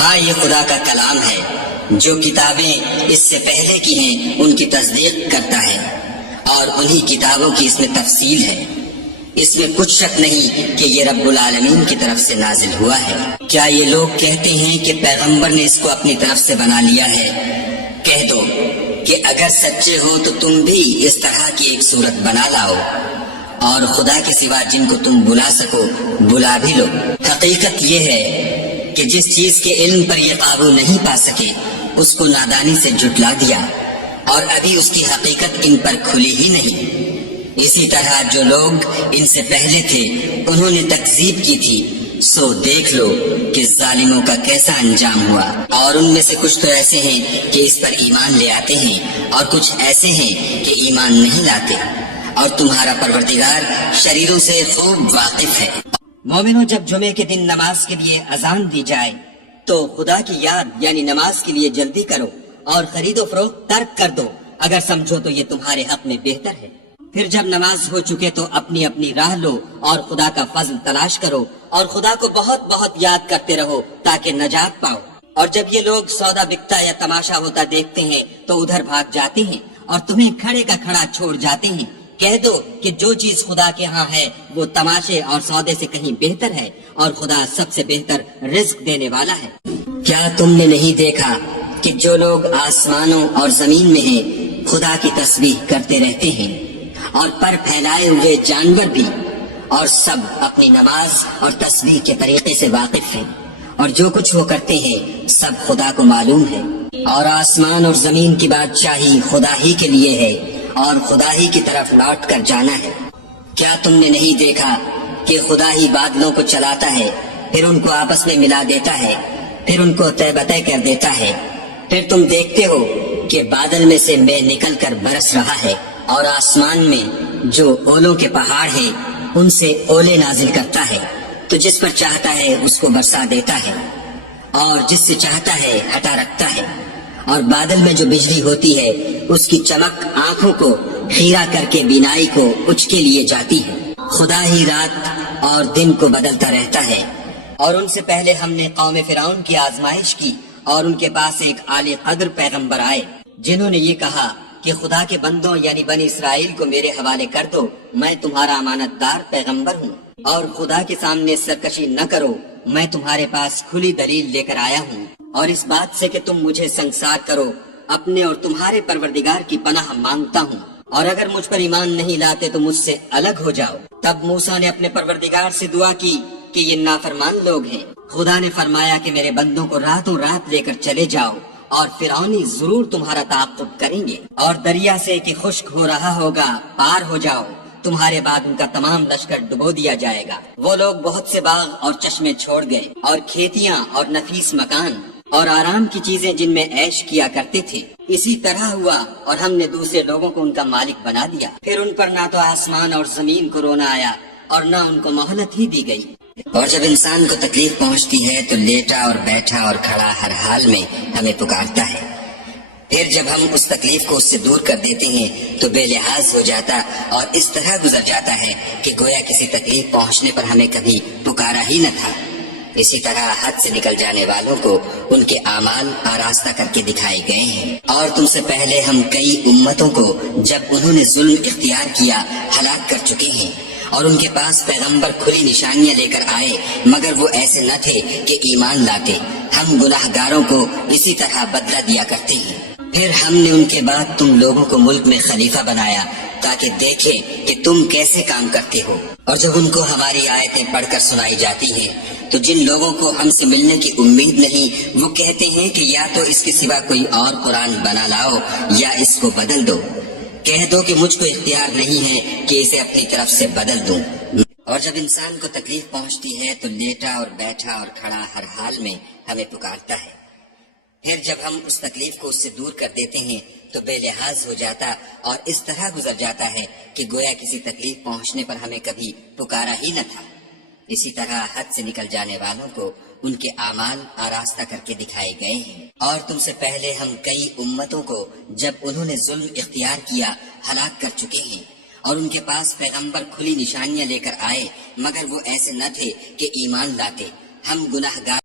ہاں یہ خدا کا کلام ہے، جو کتابیں اس سے پہلے کی ہیں ان کی تصدیق کرتا ہے، اور انہی کتابوں کی اس میں تفصیل ہے۔ اس میں کچھ شک نہیں کہ یہ رب العالمین کی طرف سے نازل ہوا ہے۔ کیا یہ لوگ کہتے ہیں کہ پیغمبر نے اس کو اپنی طرف سے بنا لیا ہے؟ کہہ دو کہ اگر سچے ہو تو تم بھی اس طرح کی ایک صورت بنا لاؤ، اور خدا کے سوا جن کو تم بلا سکو بلا بھی لو۔ حقیقت یہ ہے کہ جس چیز کے علم پر یہ قابو نہیں پا سکے اس کو نادانی سے جھٹلا دیا، اور ابھی اس کی حقیقت ان پر کھلی ہی نہیں۔ اسی طرح جو لوگ ان سے پہلے تھے انہوں نے تکذیب کی تھی، سو دیکھ لو کہ ظالموں کا کیسا انجام ہوا۔ اور ان میں سے کچھ تو ایسے ہیں کہ اس پر ایمان لے آتے ہیں، اور کچھ ایسے ہیں کہ ایمان نہیں لاتے، اور تمہارا پروردگار شریروں سے خوب واقف ہے۔ مومنوں، جب جمعے کے دن نماز کے لیے اذان دی جائے تو خدا کی یاد یعنی نماز کے لیے جلدی کرو، اور خرید و فروخت ترک کر دو، اگر سمجھو تو یہ تمہارے حق میں بہتر ہے۔ پھر جب نماز ہو چکے تو اپنی اپنی راہ لو اور خدا کا فضل تلاش کرو، اور خدا کو بہت بہت یاد کرتے رہو تاکہ نجات پاؤ۔ اور جب یہ لوگ سودا بکتا یا تماشا ہوتا دیکھتے ہیں تو ادھر بھاگ جاتے ہیں اور تمہیں کھڑے کا کھڑا چھوڑ جاتے ہیں۔ کہہ دو کہ جو چیز خدا کے ہاں ہے وہ تماشے اور سودے سے کہیں بہتر ہے، اور خدا سب سے بہتر رزق دینے والا ہے۔ کیا تم نے نہیں دیکھا کہ جو لوگ آسمانوں اور زمین میں ہیں خدا کی تسبیح کرتے رہتے ہیں، اور پر پھیلائے ہوئے جانور بھی، اور سب اپنی نماز اور تسبیح کے طریقے سے واقف ہیں، اور جو کچھ وہ کرتے ہیں سب خدا کو معلوم ہے۔ اور آسمان اور زمین کی بادشاہی خدا ہی کے لیے ہے، اور خدا ہی کی طرف لوٹ کر جانا ہے۔ کیا تم نے نہیں دیکھا کہ خدا ہی بادلوں کو چلاتا ہے، پھر ان کو آپس میں ملا دیتا ہے، پھر ان کو تہ بتہ کر دیتا ہے، پھر تم دیکھتے ہو کہ بادل میں سے مے نکل کر برس رہا ہے، اور آسمان میں جو اولوں کے پہاڑ ہیں ان سے اولے نازل کرتا ہے، تو جس پر چاہتا ہے اس کو برسا دیتا ہے، اور جس سے چاہتا ہے ہٹا رکھتا ہے۔ اور بادل میں جو بجلی ہوتی ہے اس کی چمک آنکھوں کو خیرہ کر کے بینائی کو اچکے لیے جاتی ہے۔ خدا ہی رات اور دن کو بدلتا رہتا ہے۔ اور ان سے پہلے ہم نے قوم فرعون کی آزمائش کی، اور ان کے پاس ایک عالی قدر پیغمبر آئے جنہوں نے یہ کہا کہ خدا کے بندوں یعنی بنی اسرائیل کو میرے حوالے کر دو، میں تمہارا امانت دار پیغمبر ہوں، اور خدا کے سامنے سرکشی نہ کرو، میں تمہارے پاس کھلی دلیل لے کر آیا ہوں، اور اس بات سے کہ تم مجھے سنگسار کرو اپنے اور تمہارے پروردگار کی پناہ مانگتا ہوں، اور اگر مجھ پر ایمان نہیں لاتے تو مجھ سے الگ ہو جاؤ۔ تب موسیٰ نے اپنے پروردگار سے دعا کی کہ یہ نافرمان لوگ ہیں۔ خدا نے فرمایا کہ میرے بندوں کو راتوں رات لے کر چلے جاؤ، اور فرعونی ضرور تمہارا تعاقب کریں گے، اور دریا سے کہ خشک ہو رہا ہوگا پار ہو جاؤ، تمہارے بعد ان کا تمام لشکر ڈبو دیا جائے گا۔ وہ لوگ بہت سے باغ اور چشمے چھوڑ گئے، اور کھیتیاں اور نفیس مکان اور آرام کی چیزیں جن میں عیش کیا کرتے تھے۔ اسی طرح ہوا، اور ہم نے دوسرے لوگوں کو ان کا مالک بنا دیا۔ پھر ان پر نہ تو آسمان اور زمین کو رونا آیا، اور نہ ان کو مہلت ہی دی گئی۔ اور جب انسان کو تکلیف پہنچتی ہے تو لیٹا اور بیٹھا اور کھڑا ہر حال میں ہمیں پکارتا ہے۔ پھر جب ہم اس تکلیف کو اس سے دور کر دیتے ہیں تو بے لحاظ ہو جاتا اور اس طرح گزر جاتا ہے کہ گویا کسی تکلیف پہنچنے پر ہمیں کبھی پکارا ہی نہ تھا۔ اسی طرح حد سے نکل جانے والوں کو ان کے اعمال آراستہ کر کے دکھائے گئے ہیں۔ اور تم سے پہلے ہم کئی امتوں کو جب انہوں نے ظلم اختیار کیا ہلاک کر چکے ہیں، اور ان کے پاس پیغمبر کھلی نشانیاں لے کر آئے مگر وہ ایسے نہ تھے کہ ایمان لاتے۔ ہم گناہ گاروں کو اسی طرح بدلہ دیا کرتے ہیں۔ پھر ہم نے ان کے بعد تم لوگوں کو ملک میں خلیفہ بنایا تاکہ دیکھیں کہ تم کیسے کام کرتے ہو۔ اور جب ان کو ہماری آیتیں پڑھ کر سنائی جاتی ہیں تو جن لوگوں کو ہم سے ملنے کی امید نہیں وہ کہتے ہیں کہ یا تو اس کے سوا کوئی اور قرآن بنا لاؤ یا اس کو بدل دو۔ کہہ دو کہ مجھ کو اختیار نہیں ہے کہ اسے اپنی طرف سے بدل دوں۔ اور جب انسان کو تکلیف پہنچتی ہے تو لیٹا اور بیٹھا اور کھڑا ہر حال میں ہمیں پکارتا ہے۔ پھر جب ہم اس تکلیف کو اس سے دور کر دیتے ہیں تو بے لحاظ ہو جاتا اور اس طرح گزر جاتا ہے کہ گویا کسی تکلیف پہنچنے پر ہمیں کبھی پکارا ہی نہ تھا۔ اسی طرح حد سے نکل جانے والوں کو ان کے اعمال آراستہ کر کے دکھائے گئے ہیں۔ اور تم سے پہلے ہم کئی امتوں کو جب انہوں نے ظلم اختیار کیا ہلاک کر چکے ہیں، اور ان کے پاس پیغمبر کھلی نشانیاں لے کر آئے مگر وہ ایسے نہ تھے کہ ایمان لاتے۔ ہم گناہ گار